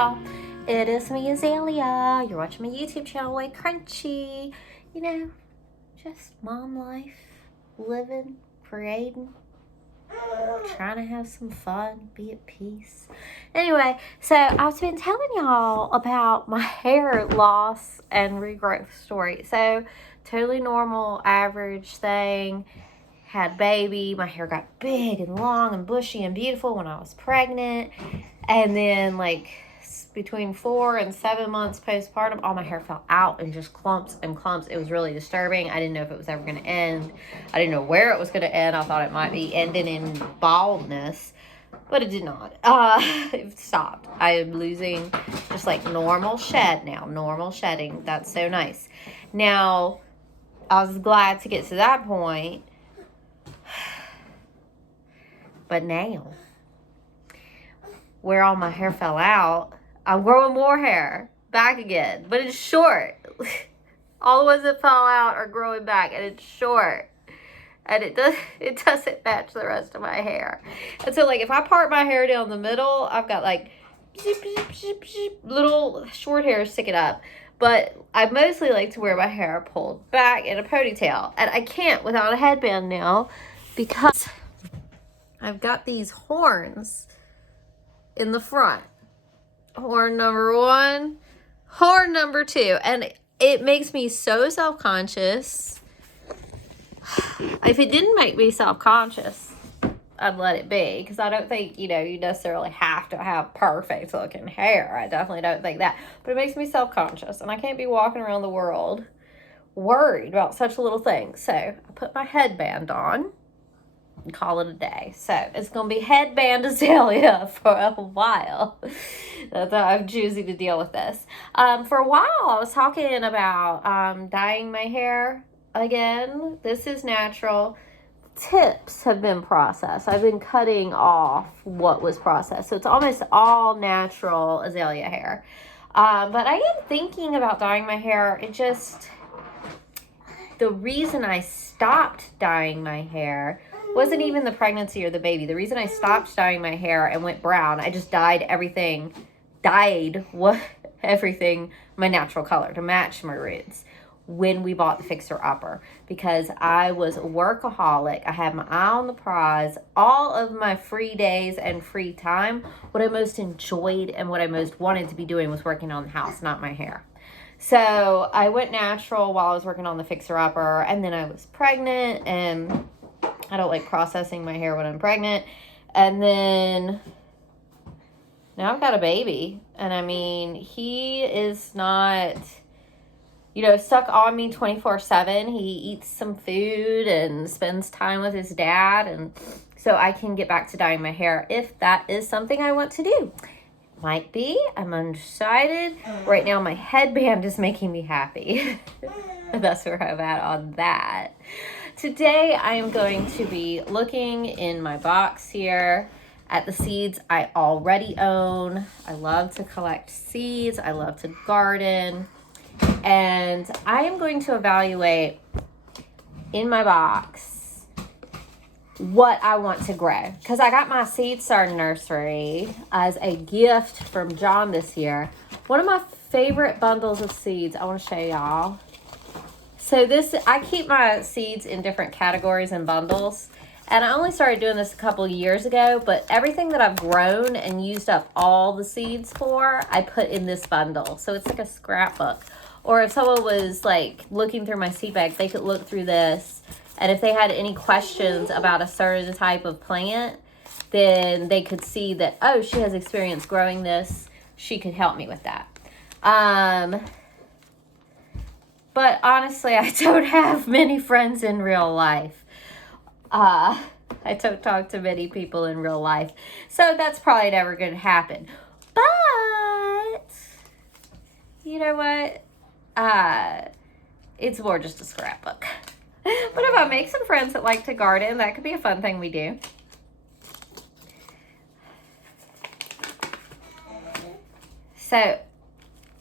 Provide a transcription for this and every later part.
y'all. It is me, Azalea. You're watching my YouTube channel, WayCrunchy. You know, just mom life, living, creating, trying to have some fun, be at peace. Anyway, so I've been telling y'all about my hair loss and regrowth story. So, totally normal, average thing. Had baby, my hair got big and long and bushy and beautiful when I was pregnant. And then like between 4 and 7 months postpartum, all my hair fell out and just clumps and clumps. It was really disturbing. I didn't know if it was ever going to end. I didn't know where it was going to end. I thought it might be ending in baldness, but it did not. It stopped. I am losing just like normal shed now, normal shedding. That's so nice. Now, I was glad to get to that point. But now, where all my hair fell out, I'm growing more hair back again, but it's short. All the ones that fell out are growing back, and it's short, and it doesn't match the rest of my hair. And so, like, if I part my hair down the middle, I've got like little short hairs sticking up. But I mostly like to wear my hair pulled back in a ponytail, and I can't without a headband now because I've got these horns in the front. Horn number 1, horn number 2. And it makes me so self-conscious. If it didn't make me self-conscious, I'd let it be. Because I don't think, you necessarily have to have perfect looking hair. I definitely don't think that. But it makes me self-conscious. And I can't be walking around the world worried about such a little thing. So I put my headband on and call it a day. So it's gonna be headband Azalea for a while. That's how I'm choosing to deal with this. For a while I was talking about dyeing my hair again. This is natural. Tips have been processed. I've been cutting off what was processed, so it's almost all natural Azalea hair. But I am thinking about dyeing my hair. The reason I stopped dyeing my hair wasn't even the pregnancy or the baby. The reason I stopped dyeing my hair and went brown, I just dyed everything my natural color to match my roots when we bought the Fixer Upper, because I was a workaholic. I had my eye on the prize. All of my free days and free time, what I most enjoyed and what I most wanted to be doing was working on the house, not my hair. So I went natural while I was working on the Fixer Upper, and then I was pregnant, and I don't like processing my hair when I'm pregnant. And then now I've got a baby. And I mean, he is not, stuck on me 24/7. He eats some food and spends time with his dad. And so I can get back to dyeing my hair if that is something I want to do. Might be. I'm undecided. Right now my headband is making me happy. That's where I'm at on that. Today I am going to be looking in my box here at the seeds I already own. I love to collect seeds. I love to garden. And I am going to evaluate in my box what I want to grow. Because I got my Seed Star Nursery as a gift from John this year. One of my favorite bundles of seeds. I want to show y'all. So I keep my seeds in different categories and bundles. And I only started doing this a couple of years ago, but everything that I've grown and used up all the seeds for, I put in this bundle. So it's like a scrapbook. Or if someone was like looking through my seed bag, they could look through this. And if they had any questions about a certain type of plant, then they could see that, oh, she has experience growing this. She could help me with that. But honestly, I don't have many friends in real life. I don't talk to many people in real life. So that's probably never going to happen. But, you know what? It's more just a scrapbook. But if I make some friends that like to garden, that could be a fun thing we do. So,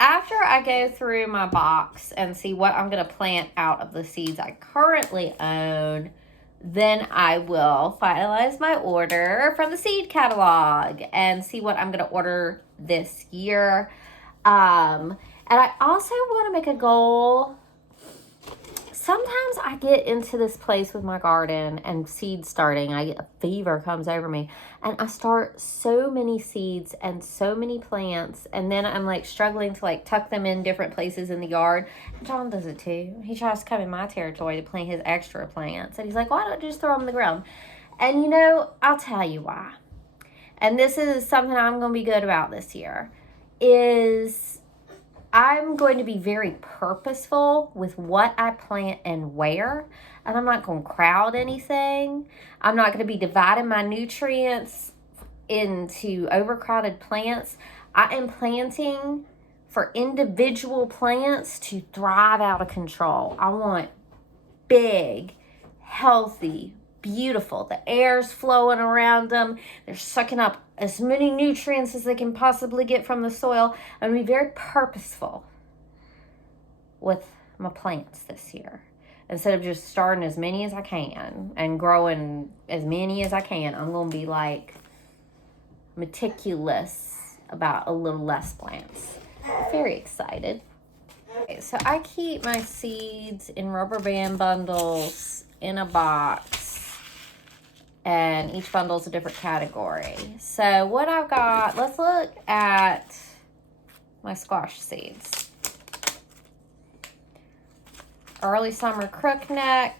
after I go through my box and see what I'm going to plant out of the seeds I currently own, then I will finalize my order from the seed catalog and see what I'm going to order this year. And I also want to make a goal. Sometimes I get into this place with my garden and seed starting. I get a fever comes over me and I start so many seeds and so many plants. And then I'm like struggling to like tuck them in different places in the yard. And John does it too. He tries to come in my territory to plant his extra plants. And he's like, why don't you just throw them on the ground? And you know, I'll tell you why. And this is something I'm going to be good about this year is I'm going to be very purposeful with what I plant and where. And I'm not going to crowd anything. I'm not going to be dividing my nutrients into overcrowded plants. I am planting for individual plants to thrive out of control. I want big, healthy, beautiful. The air's flowing around them. They're sucking up as many nutrients as they can possibly get from the soil. I'm going to be very purposeful with my plants this year. Instead of just starting as many as I can and growing as many as I can, I'm going to be like meticulous about a little less plants. Very excited. Okay, so I keep my seeds in rubber band bundles in a box. And each bundle is a different category. So what I've got, let's look at my squash seeds. Early summer crookneck.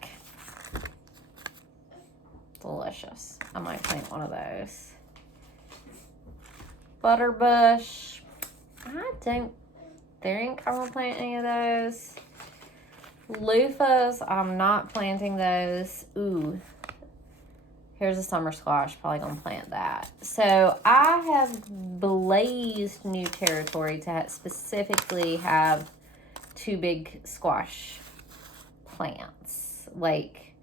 Delicious. I might plant one of those. Butterbush. I don't think I'm going to plant any of those. Loofahs. I'm not planting those. Ooh. Here's a summer squash, probably gonna plant that. So I have blazed new territory to specifically have 2 big squash plants, like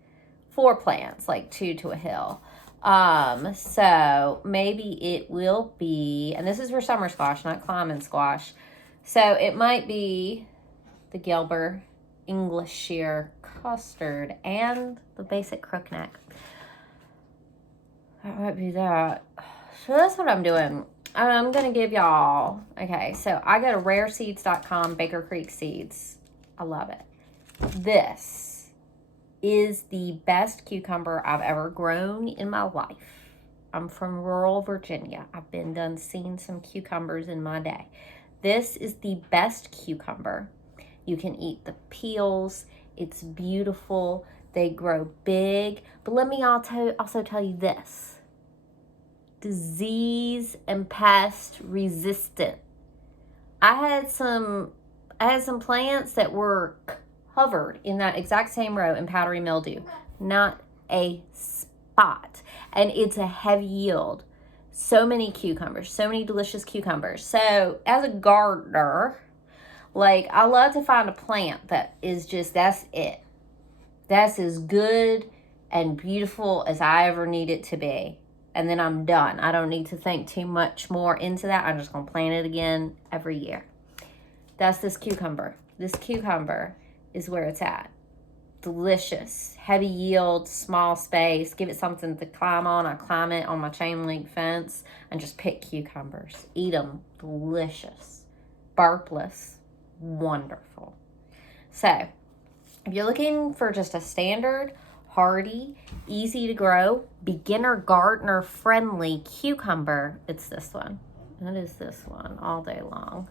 4 plants, like 2 to a hill. So maybe it will be, and this is for summer squash, not climbing squash. So it might be the Gelber English shear custard and the basic crookneck. That might be that. So that's what I'm doing. I'm going to give y'all, okay, so I go to rareseeds.com, Baker Creek Seeds. I love it. This is the best cucumber I've ever grown in my life. I'm from rural Virginia. I've been done seeing some cucumbers in my day. This is the best cucumber. You can eat the peels. It's beautiful. They grow big. But let me also tell you this. Disease and pest resistant. I had some plants that were covered in that exact same row in powdery mildew. Not a spot. And it's a heavy yield. So many cucumbers. So many delicious cucumbers. So as a gardener, like I love to find a plant that is just, that's it. That's as good and beautiful as I ever need it to be. And then I'm done. I don't need to think too much more into that. I'm just going to plant it again every year. That's this cucumber. This cucumber is where it's at. Delicious, heavy yield, small space. Give it something to climb on. I climb it on my chain link fence and just pick cucumbers. Eat them. Delicious. Burpless. Wonderful. So, if you're looking for just a standard, hardy, easy to grow, beginner gardener friendly cucumber, it's this one. It is this one all day long.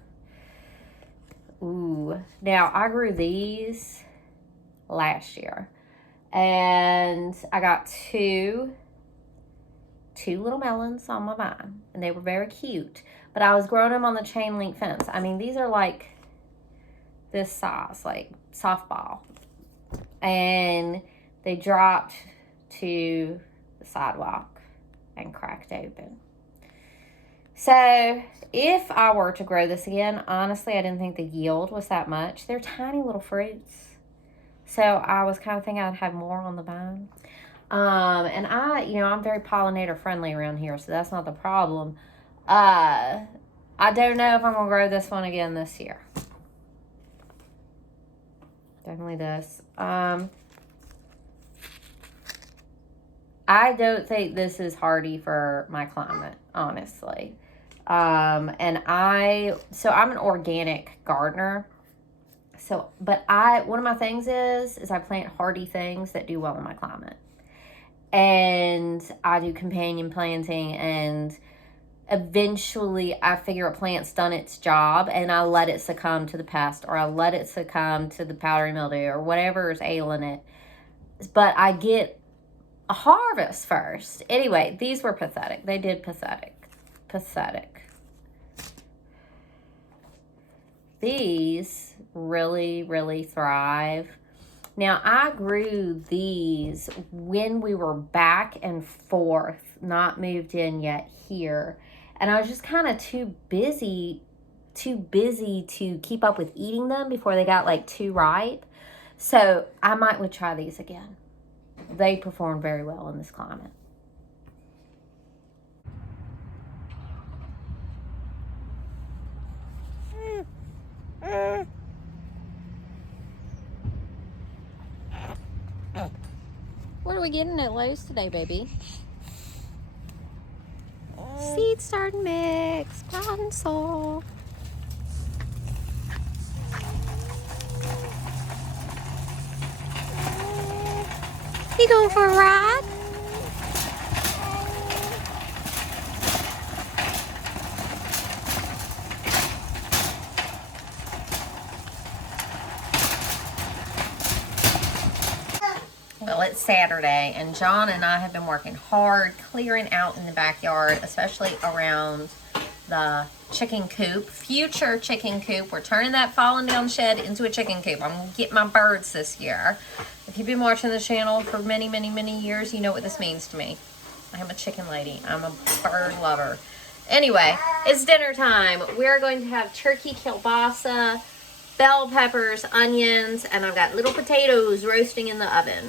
Ooh. Now, I grew these last year. And I got two little melons on my vine. And they were very cute. But I was growing them on the chain link fence. I mean, these are like this size, like softball. And they dropped to the sidewalk and cracked open. So if I were to grow this again, honestly, I didn't think the yield was that much. They're tiny little fruits. So I was kind of thinking I'd have more on the vine. And I'm very pollinator friendly around here, so that's not the problem. I don't know if I'm going to grow this one again this year. Definitely this. I don't think this is hardy for my climate, honestly. I'm an organic gardener. So, but one of my things is I plant hardy things that do well in my climate. And I do companion planting, and eventually I figure a plant's done its job and I let it succumb to the pest, or I let it succumb to the powdery mildew or whatever is ailing it. But I get a harvest first. Anyway, these were pathetic. They did pathetic. These really, really thrive. Now, I grew these when we were back and forth, not moved in yet here. And I was just kind of too busy to keep up with eating them before they got like too ripe. So I would try these again. They perform very well in this climate. What are we getting at Lowe's today, baby? Seed starting mix, God and soul. You going for a ride? Well, it's Saturday, and John and I have been working hard clearing out in the backyard, especially around the chicken coop, future chicken coop. We're turning that fallen down shed into a chicken coop. I'm going to get my birds this year. If you've been watching the channel for many, many, many years, you know what this means to me. I'm a chicken lady. I'm a bird lover. Anyway, it's dinner time. We're going to have turkey kielbasa, bell peppers, onions, and I've got little potatoes roasting in the oven.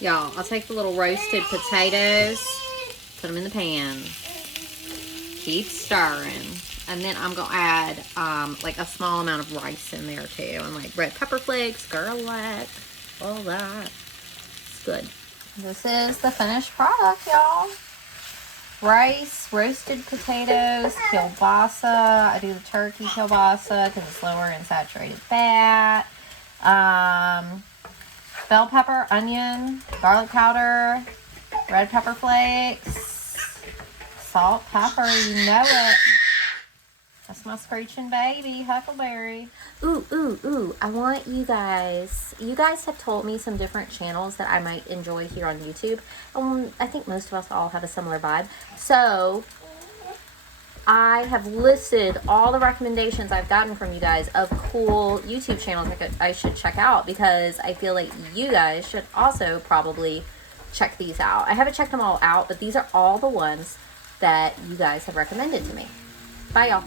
Y'all, I'll take the little roasted potatoes, put them in the pan, keep stirring, and then I'm going to add like a small amount of rice in there too, and like red pepper flakes, garlic, all that. It's good. This is the finished product, y'all. Rice, roasted potatoes, kielbasa. I do the turkey kielbasa because it's lower in saturated fat. Bell pepper, onion, garlic powder, red pepper flakes, salt, pepper, you know it. That's my screeching baby, Huckleberry. Ooh, I want you guys have told me some different channels that I might enjoy here on YouTube. I think most of us all have a similar vibe. So I have listed all the recommendations I've gotten from you guys of cool YouTube channels I should check out, because I feel like you guys should also probably check these out. I haven't checked them all out, but these are all the ones that you guys have recommended to me. Bye, y'all.